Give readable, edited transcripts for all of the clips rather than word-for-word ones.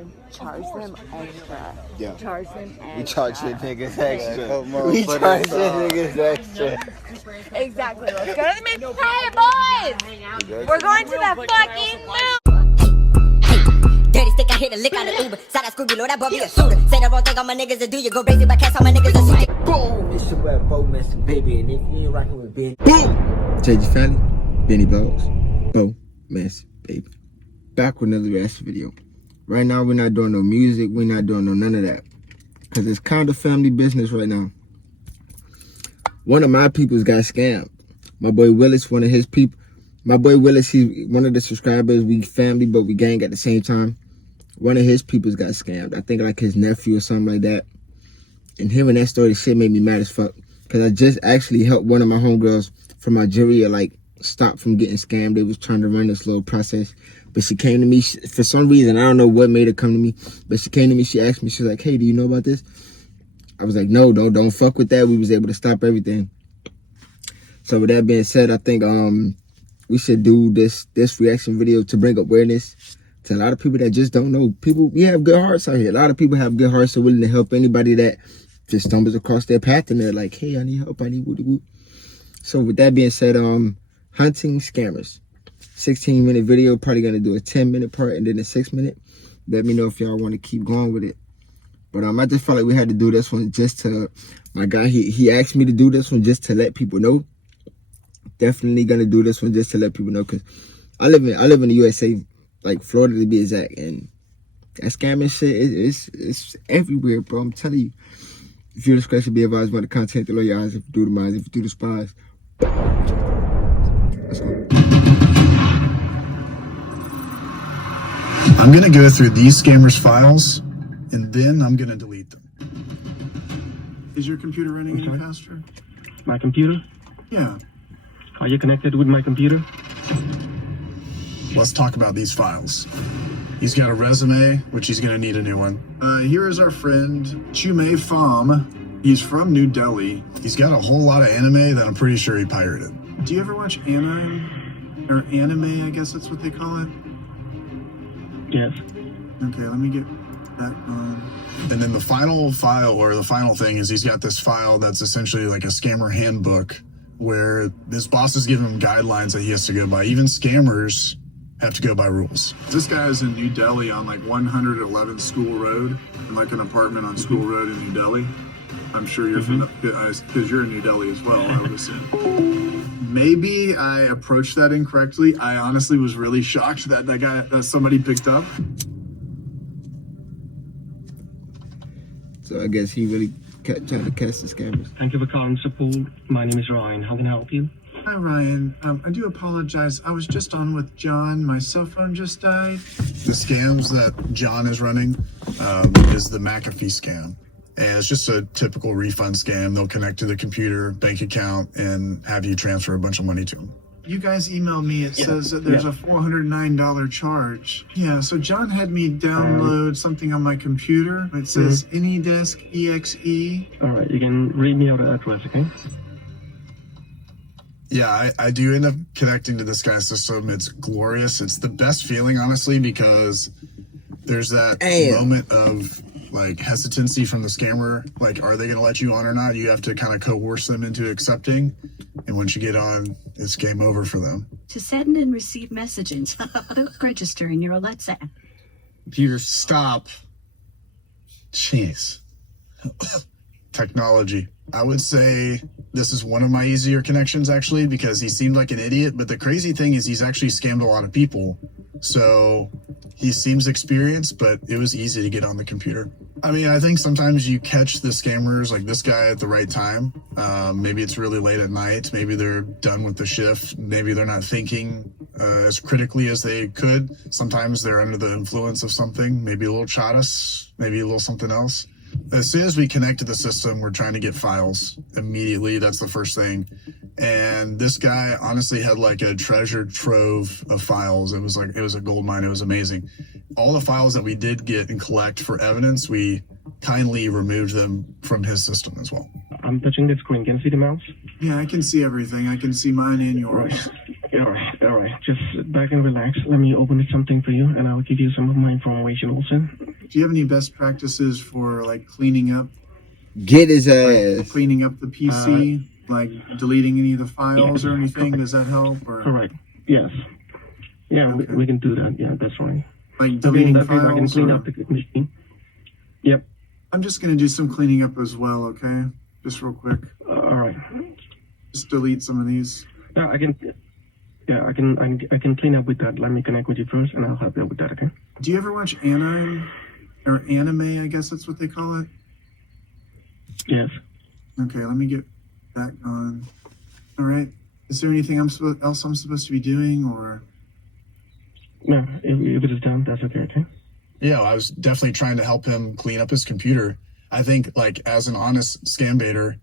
and charge them extra. Yeah. Charge them extra. We charge the niggas extra. We charge the niggas extra. Exactly. Let's go to the main. Hey, boys! We're going to the fucking moon. Dirty stick, I hit a lick out of Uber. Side I Scooby, Lord, that boy be a shooter. Say the wrong thing on my niggas to do, you go crazy, but cast all my niggas a shoot. Boom! It's your boy Bo Master Baby, and if you ain't rocking with Ben, Boom! JG Family, Benny Vlogs, Bo Master Baby. Back with another reaction video. Right now, we're not doing no music, we're not doing none of that. Because it's kind of family business right now. One of my peoples got scammed. My boy Willis, one of his people. My boy Willis, he's one of the subscribers. We family, but we gang at the same time. One of his peoples got scammed. I think like his nephew or something like that. And hearing that story, the shit made me mad as fuck. Because I just actually helped one of my homegirls from Nigeria, like, stop from getting scammed. They was trying to run this little process. But she came to me, for some reason, I don't know what made her come to me. But she came to me, she asked me, she was like, hey, do you know about this? I was like, no, don't fuck with that. We was able to stop everything. So with that being said, I think we should do this reaction video to bring awareness to a lot of people that just don't know. We have good hearts out here. A lot of people have good hearts, so willing to help anybody that just stumbles across their path and they're like, hey, I need help, I need woody woo. So with that being said, hunting scammers. 16-minute video, probably gonna do a 10-minute part and then a 6-minute. Let me know if y'all want to keep going with it. But I just felt like we had to do this one just to, my guy, he asked me to do this one just to let people know. Definitely gonna do this one just to let people know, because I live in the USA, like Florida to be exact, and that scamming shit it's everywhere, bro. I'm telling you. If you're discretion, be advised by the content below your eyes. If you do the minds, if you do the spies. Let's go. I'm gonna go through these scammers' files, and then I'm gonna delete them. Is your computer running any faster? My computer? Yeah. Are you connected with my computer? Let's talk about these files. He's got a resume, which he's gonna need a new one. Here is our friend, Chume Pham. He's from New Delhi. He's got a whole lot of anime that I'm pretty sure he pirated. Do you ever watch anime? Or anime, I guess that's what they call it? Yes. Okay, let me get that on. And then the final file, or the final thing, is he's got this file that's essentially like a scammer handbook, where his boss is giving him guidelines that he has to go by. Even scammers have to go by rules. This guy is in New Delhi on like 111 School Road, in like an apartment on School Road in New Delhi. I'm sure you're from because you're in New Delhi as well, I would assume. Maybe I approached that incorrectly. I honestly was really shocked that somebody picked up. So I guess he really kept trying to catch the scammers. Thank you for calling support. My name is Ryan. How can I help you? Hi, Ryan. I do apologize. I was just on with John. My cell phone just died. The scams that John is running is the McAfee scam. And it's just a typical refund scam. They'll connect to the computer, bank account, and have you transfer a bunch of money to them. You guys emailed me. It says that there's a $409 charge. Yeah, so John had me download something on my computer. It says AnyDesk EXE. All right, you can read me out the address, okay? Yeah, I do end up connecting to this guy's system. It's glorious. It's the best feeling, honestly, because there's that moment of like hesitancy from the scammer. Like, are they going to let you on or not? You have to kind of coerce them into accepting. And once you get on, it's game over for them. To send and receive messages, register in your Alexa. Computer, stop. Jeez. Technology. I would say this is one of my easier connections, actually, because he seemed like an idiot. But the crazy thing is he's actually scammed a lot of people. So he seems experienced, but it was easy to get on the computer. I mean, I think sometimes you catch the scammers like this guy at the right time. Maybe it's really late at night. Maybe they're done with the shift. Maybe they're not thinking as critically as they could. Sometimes they're under the influence of something, maybe a little chatas, maybe a little something else. As soon as we connect to the system, we're trying to get files immediately. That's the first thing. And this guy honestly had like a treasure trove of files. It was a gold mine. It was amazing. All the files that we did get and collect for evidence, we kindly removed them from his system as well. I'm touching the screen. Can you see the mouse? Yeah, I can see everything. I can see mine and yours. All right. Just sit back and relax. Let me open something for you, and I'll give you some of my information also. do you have any best practices for like cleaning up Get his ass. cleaning up the PC, like deleting any of the files or anything? Does that help? Or Correct. Yes. Yeah, Okay. we can do that. Yeah, that's right. like So in deleting that case, I can files? clean or- up the machine. Yep. I'm just gonna do some cleaning up as well. Okay, just real quick. All right. Just delete some of these. Yeah, I can. Yeah, I can clean up with that. Let me connect with you first, and I'll help you with that. Okay. Do you ever watch anime or anime? I guess that's what they call it. Yes. Okay, let me get back on. All right. Is there anything else I'm supposed to be doing, or? No, if it is done, that's okay. Okay. Yeah, I was definitely trying to help him clean up his computer. I think, like, as an honest scam baiter,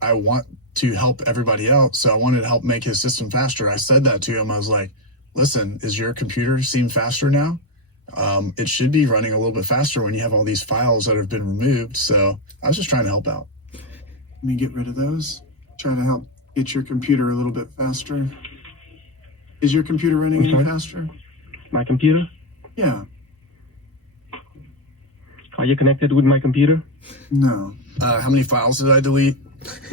I want to help everybody out. So I wanted to help make his system faster. I said that to him. I was like, listen, is your computer seem faster now? It should be running a little bit faster when you have all these files that have been removed. So I was just trying to help out. Let me get rid of those. Try to help get your computer a little bit faster. Is your computer running I'm any sorry? faster? My computer. Yeah. Are you connected with my computer? No. How many files did I delete?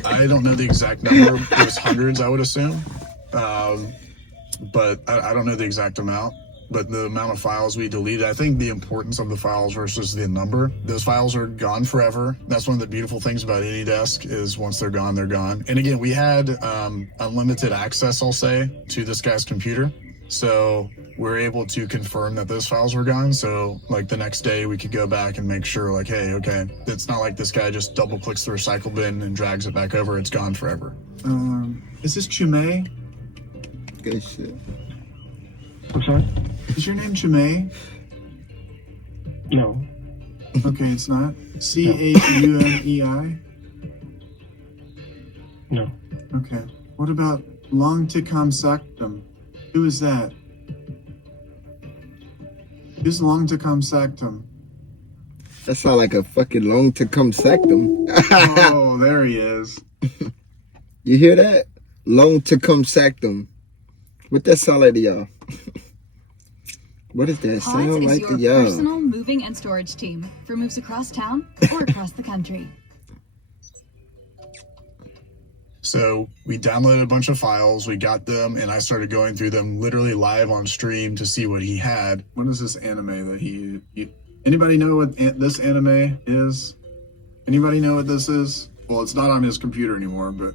I don't know the exact number. It was hundreds, I would assume. But I don't know the exact amount. But the amount of files we deleted, I think the importance of the files versus the number. Those files are gone forever. That's one of the beautiful things about AnyDesk is once they're gone, they're gone. And again, we had unlimited access, I'll say, to this guy's computer. So we're able to confirm that those files were gone. So like the next day we could go back and make sure like, hey, okay, it's not like this guy just double clicks the recycle bin and drags it back over. It's gone forever. Is this Chume? Good shit. I'm sorry. Is your name Chume? No. Okay, it's not. Chumei? No. Okay. What about Long Ticom Sactum? Who is that? Who's Long Ticom Sactum? That sound like a fucking long to come sectum. Oh, there he is. You hear that? Long to come sectum. What that sound like to y'all? What does that Pods sound is like your to y'all? personal moving and storage team for moves across town or across the country. So we downloaded a bunch of files, we got them, and I started going through them literally live on stream to see what he had. What is this anime that he anybody know what this anime is? Anybody know what this is? Well, it's not on his computer anymore, but.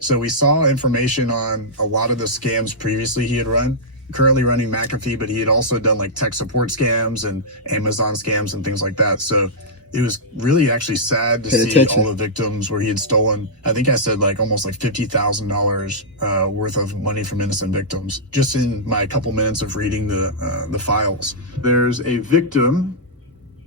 So we saw information on a lot of the scams previously he had run. Currently running McAfee, but he had also done like tech support scams and Amazon scams and things like that. So it was really actually sad to see all the victims where he had stolen, I think I said like almost like $50,000 worth of money from innocent victims, just in my couple minutes of reading the files. There's a victim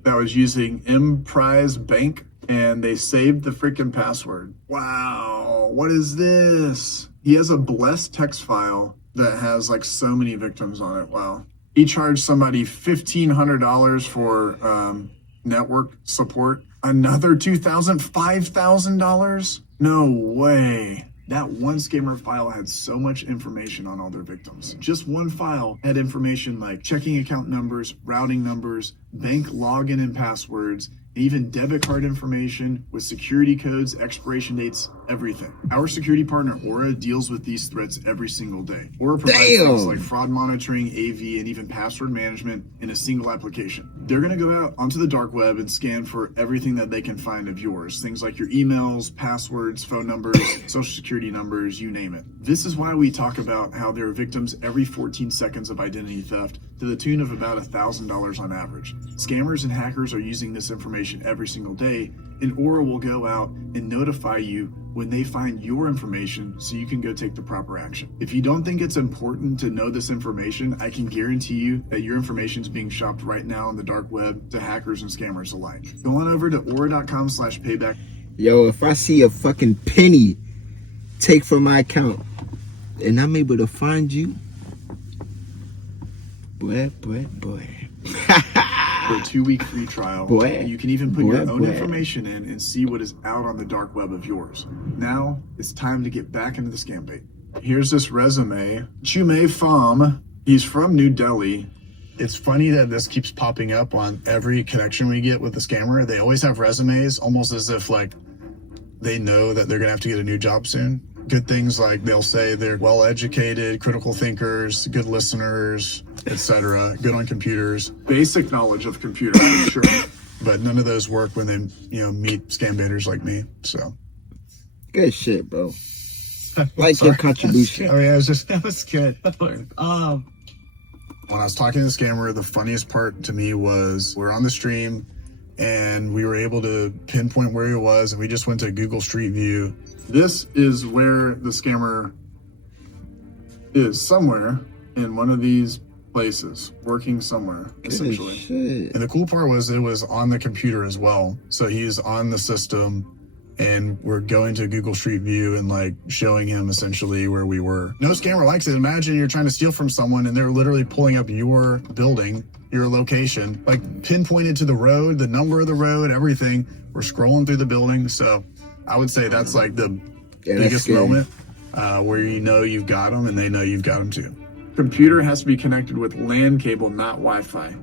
that was using Emprise Bank and they saved the freaking password. Wow, what is this? He has a blessed text file that has like so many victims on it. Wow. He charged somebody $1,500 for network support. Another $2,000, $5,000? No way. That one scammer file had so much information on all their victims. Just one file had information like checking account numbers, routing numbers, bank login and passwords, even debit card information with security codes, expiration dates, everything. Our security partner, Aura, deals with these threats every single day. Aura provides things like fraud monitoring, AV, and even password management in a single application. They're gonna go out onto the dark web and scan for everything that they can find of yours. Things like your emails, passwords, phone numbers, social security numbers, you name it. This is why we talk about how there are victims every 14 seconds of identity theft to the tune of about $1,000 on average. Scammers and hackers are using this information every single day, and Aura will go out and notify you when they find your information so you can go take the proper action. If you don't think it's important to know this information, I can guarantee you that your information is being shopped right now on the dark web to hackers and scammers alike. Go on over to aura.com/payback. Yo, if I see a fucking penny take from my account and I'm able to find you, boy. For a 2-week free trial. You can even put your own information in and see what is out on the dark web of yours. Now, it's time to get back into the scam bait. Here's this resume. Chume Pham, he's from New Delhi. It's funny that this keeps popping up on every connection we get with the scammer. They always have resumes, almost as if like they know that they're gonna have to get a new job soon. Good things like they'll say they're well-educated, critical thinkers, good listeners, etc. Good on computers. Basic knowledge of computers, for sure. But none of those work when they, meet scam baiters like me. So Good shit, bro. Like your contribution. Oh yeah, That was good. when I was talking to the scammer, the funniest part to me was we're on the stream and we were able to pinpoint where he was, and we just went to Google Street View. This is where the scammer is, somewhere in one of these places, working somewhere, essentially. Shit. And the cool part was it was on the computer as well. So he's on the system, and we're going to Google Street View and like showing him essentially where we were. No scammer likes it. Imagine you're trying to steal from someone and they're literally pulling up your building, your location, like pinpointed to the road, the number of the road, everything. We're scrolling through the building. So I would say that's like the biggest moment where you've got them and they know you've got them too. Computer has to be connected with LAN cable, not Wi-Fi.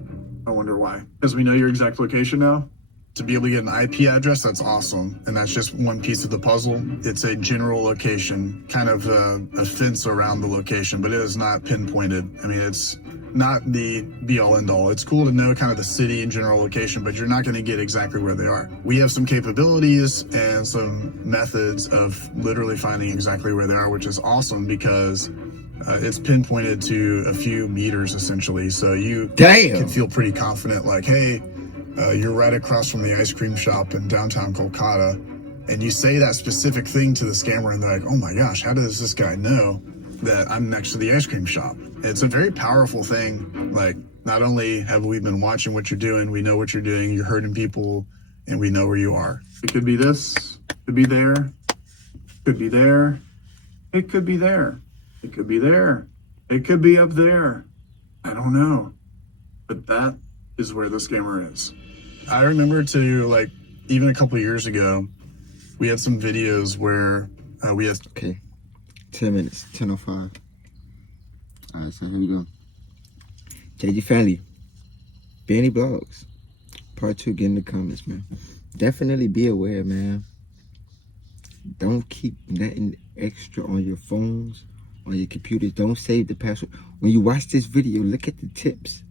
I wonder why. Because we know your exact location now. To be able to get an IP address, that's awesome. And that's just one piece of the puzzle. It's a general location, kind of a fence around the location, but it is not pinpointed. I mean, it's not the be-all, end-all. It's cool to know kind of the city and general location, but you're not going to get exactly where they are. We have some capabilities and some methods of literally finding exactly where they are, which is awesome because it's pinpointed to a few meters, essentially. So you can feel pretty confident, like, hey, you're right across from the ice cream shop in downtown Kolkata, and you say that specific thing to the scammer and they're like, oh my gosh, how does this guy know that I'm next to the ice cream shop? It's a very powerful thing. Like, not only have we been watching what you're doing, we know what you're doing, you're hurting people, and we know where you are. It could be this, could be there, could be there, it could be there, it could be there, it could be up there. I don't know, but that is where the scammer is. I remember even a couple years ago, we had some videos where we had... Okay, 10 minutes, 10:05. All right, so here we go. JG Family, Benny Blogs, part 2, get in the comments, man. Definitely be aware, man. Don't keep nothing extra on your phones, on your computers. Don't save the password. When you watch this video, look at the tips.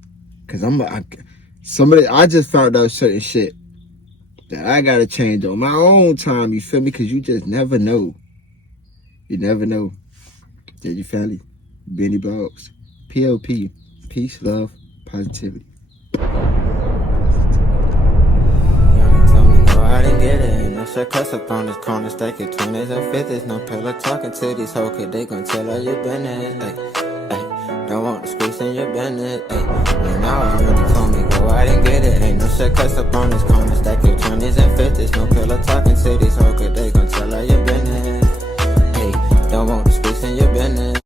Cause I just found out certain shit that I gotta change on my own time. You feel me? Cause you just never know. You never know. JG Family, Benny Blogs, PLP, peace, love, positivity. I didn't get it, no shit cuss up on this corner, stack it 20s and 50s, no pillow talking to these hoes, cause they gon' tell her your business, ayy, don't want to squeeze in your business, ayy, and now I'm really told me go out and get it, ain't no shit cuss up on this corner, stack it 20s and 50s, no pillow talking to these